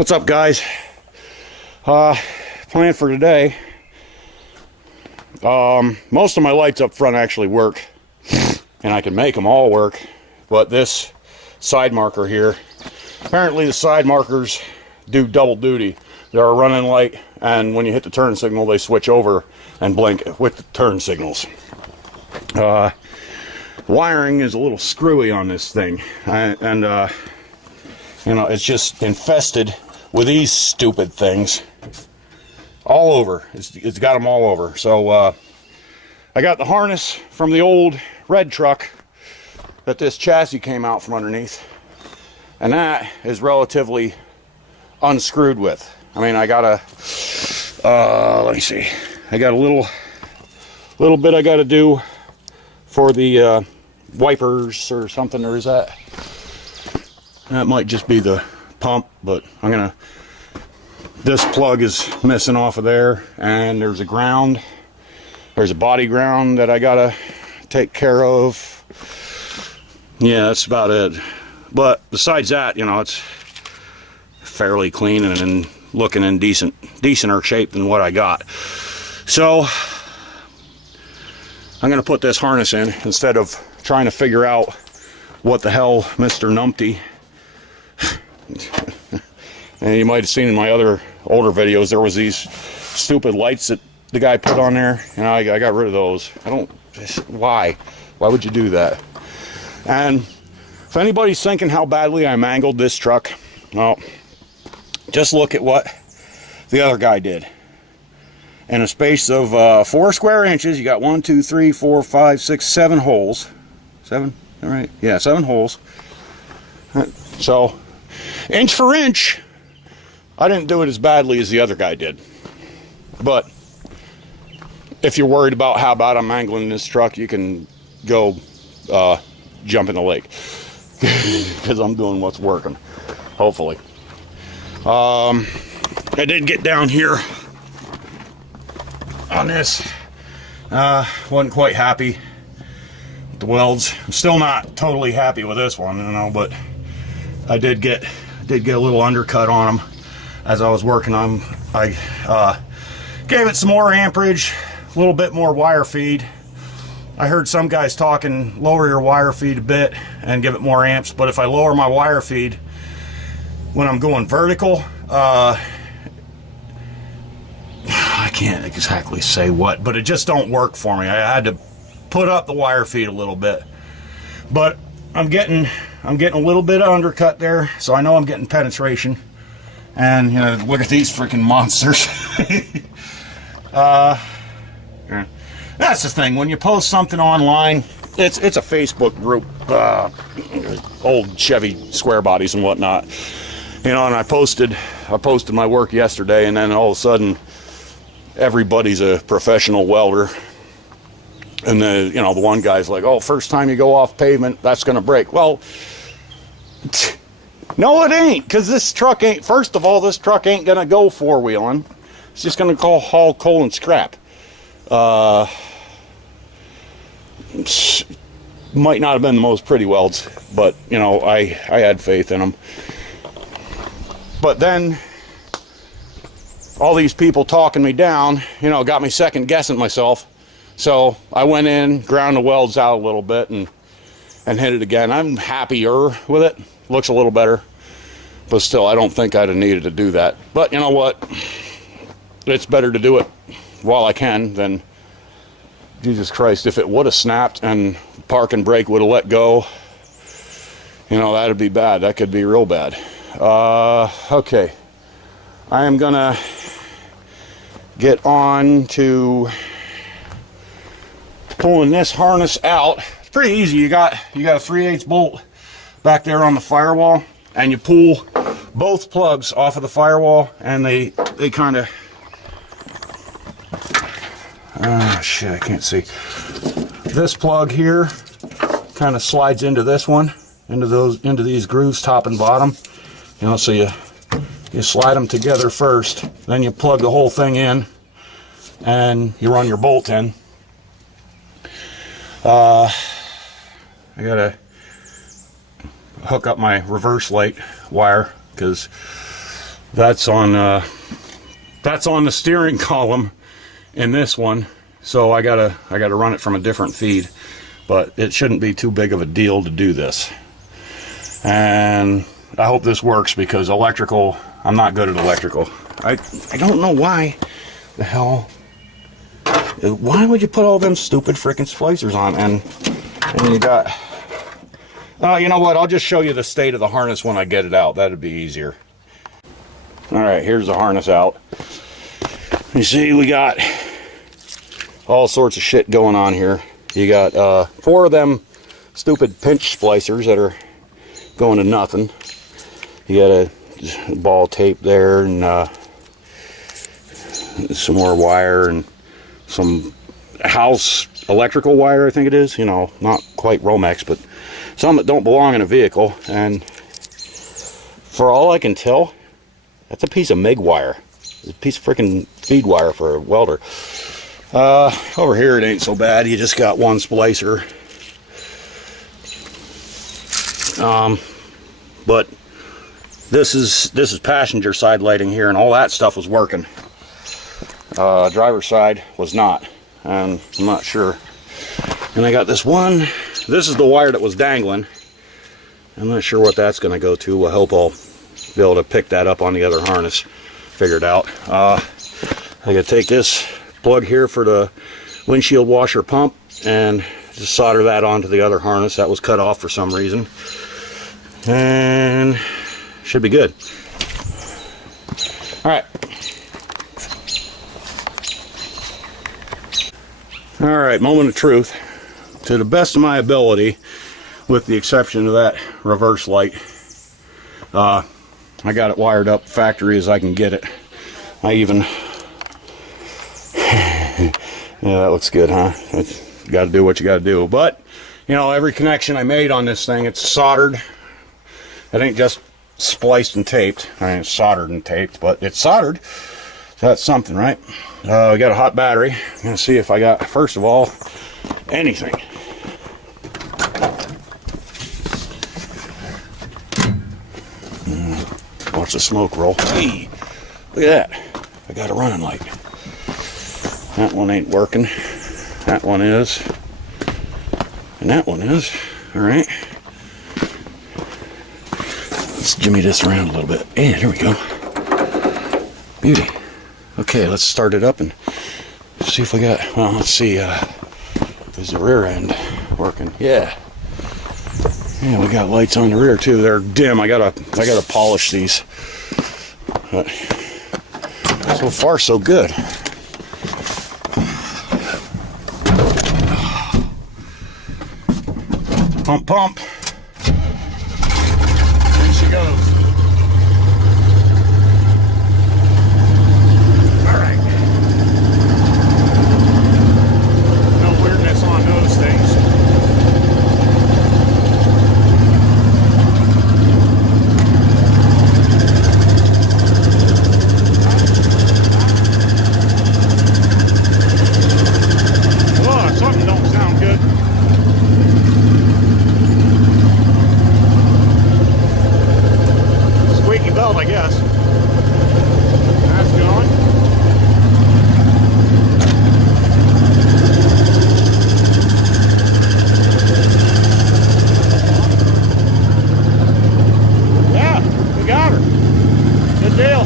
What's up, guys? Plan for today. Most of my lights up front actually work, and I can make them all work, but this side marker here, apparently the side markers do double duty. They're a running light, and when you hit the turn signal, they switch over and blink with the turn signals. Wiring is a little screwy on this thing, and you know, it's just infested with these stupid things all over. It's got them all over. So I got the harness from the old red truck that this chassis came out from underneath, and that is relatively unscrewed with. I mean, I got a let me see, I got a little bit I got to do for the wipers or something, or is that might just be the pump, but this plug is missing off of there, and there's a body ground that I gotta take care of. Yeah, that's about it. But besides that, you know, it's fairly clean and looking in decenter shape than what I got. So I'm gonna put this harness in instead of trying to figure out what the hell Mr. Numpty, and you might have seen in my other older videos, there was these stupid lights that the guy put on there, and I got rid of those. Why would you do that? And if anybody's thinking how badly I mangled this truck, well, just look at what the other guy did. In a space of 4 square inches, you got 1, 2, 3, 4, 5, 6, 7 holes. 7? All right, yeah, 7 holes. So, inch for inch, I didn't do it as badly as the other guy did. But if you're worried about how bad I'm mangling this truck, you can go jump in the lake, because I'm doing what's working, hopefully. I did get down here on this. Wasn't quite happy with the welds. I'm still not totally happy with this one, you know, but I did get a little undercut on them as I was working on them. I gave it some more amperage, a little bit more wire feed. I heard some guys talking, lower your wire feed a bit and give it more amps, but if I lower my wire feed when I'm going vertical, I can't exactly say what, but it just don't work for me. I had to put up the wire feed a little bit, but I'm getting a little bit of undercut there, so I know I'm getting penetration. And you know, look at these freaking monsters. That's the thing, when you post something online, it's a Facebook group, old Chevy square bodies and whatnot, you know, and I posted my work yesterday, and then all of a sudden everybody's a professional welder, and you know, the one guy's like, oh, first time you go off pavement, that's gonna break. Well, no, it ain't, because this truck ain't, first of all, this truck ain't gonna go four-wheeling. It's just gonna haul coal and scrap. Might not have been the most pretty welds, but you know, I had faith in them. But then all these people talking me down, you know, got me second guessing myself. So I went in, ground the welds out a little bit, and hit it again. I'm happier with it. Looks a little better, but still, I don't think I'd have needed to do that. But you know what? It's better to do it while I can than, Jesus Christ, if it would have snapped and park and brake would have let go, you know, that'd be bad. That could be real bad. Okay. I am gonna get on to pulling this harness out. It's pretty easy. You got a 3/8 bolt back there on the firewall, and you pull both plugs off of the firewall, and they kind of, shit, I can't see. This plug here kind of slides into this one, into these grooves, top and bottom. You know, so you slide them together first, then you plug the whole thing in, and you run your bolt in. I gotta hook up my reverse light wire, because That's on the steering column in this one, so I gotta run it from a different feed, but it shouldn't be too big of a deal to do this. And I hope this works, because electrical, I'm not good at electrical. I don't know why the hell, why would you put all them stupid freaking splicers on? And you got, you know what, I'll just show you the state of the harness when I get it out. That'd be easier. Alright, here's the harness out. You see, we got all sorts of shit going on here. You got 4 of them stupid pinch splicers that are going to nothing. You got a ball tape there, and some more wire, and some house electrical wire, I think it is. You know, not quite Romex, but some that don't belong in a vehicle. And for all I can tell, that's a piece of MIG wire. It's a piece of freaking feed wire for a welder. Over here it ain't so bad. You just got one splicer. But this is passenger side lighting here, and all that stuff was working. Driver's side was not, and I'm not sure. And I got this one. This is the wire that was dangling. I'm not sure what that's going to go to. I hope I'll be able to pick that up on the other harness. Figured out. I gotta take this plug here for the windshield washer pump and just solder that onto the other harness. That was cut off for some reason, and should be good. All right, moment of truth. To the best of my ability, with the exception of that reverse light, I got it wired up factory as I can get it. I even, yeah, that looks good, huh? You got to do what you got to do. But, you know, every connection I made on this thing, it's soldered. It ain't just spliced and taped. I mean, it's soldered and taped, but it's soldered. So that's something, right? We got a hot battery. I'm going to see if I got, first of all, anything. Watch the smoke roll. Hey, look at that. I got a running light. That one ain't working. That one is. And that one is. Alright. Let's jimmy this around a little bit. And here we go. Beauty. Okay, let's start it up and see if we got, well, let's see, is the rear end working? Yeah. Yeah, we got lights on the rear too. They're dim. I gotta polish these. But so far, so good. Pump, pump. There she goes. All right. No weirdness on those things. Something don't sound good. Squeaky belt, I guess. That's going. Yeah, we got her. Good deal.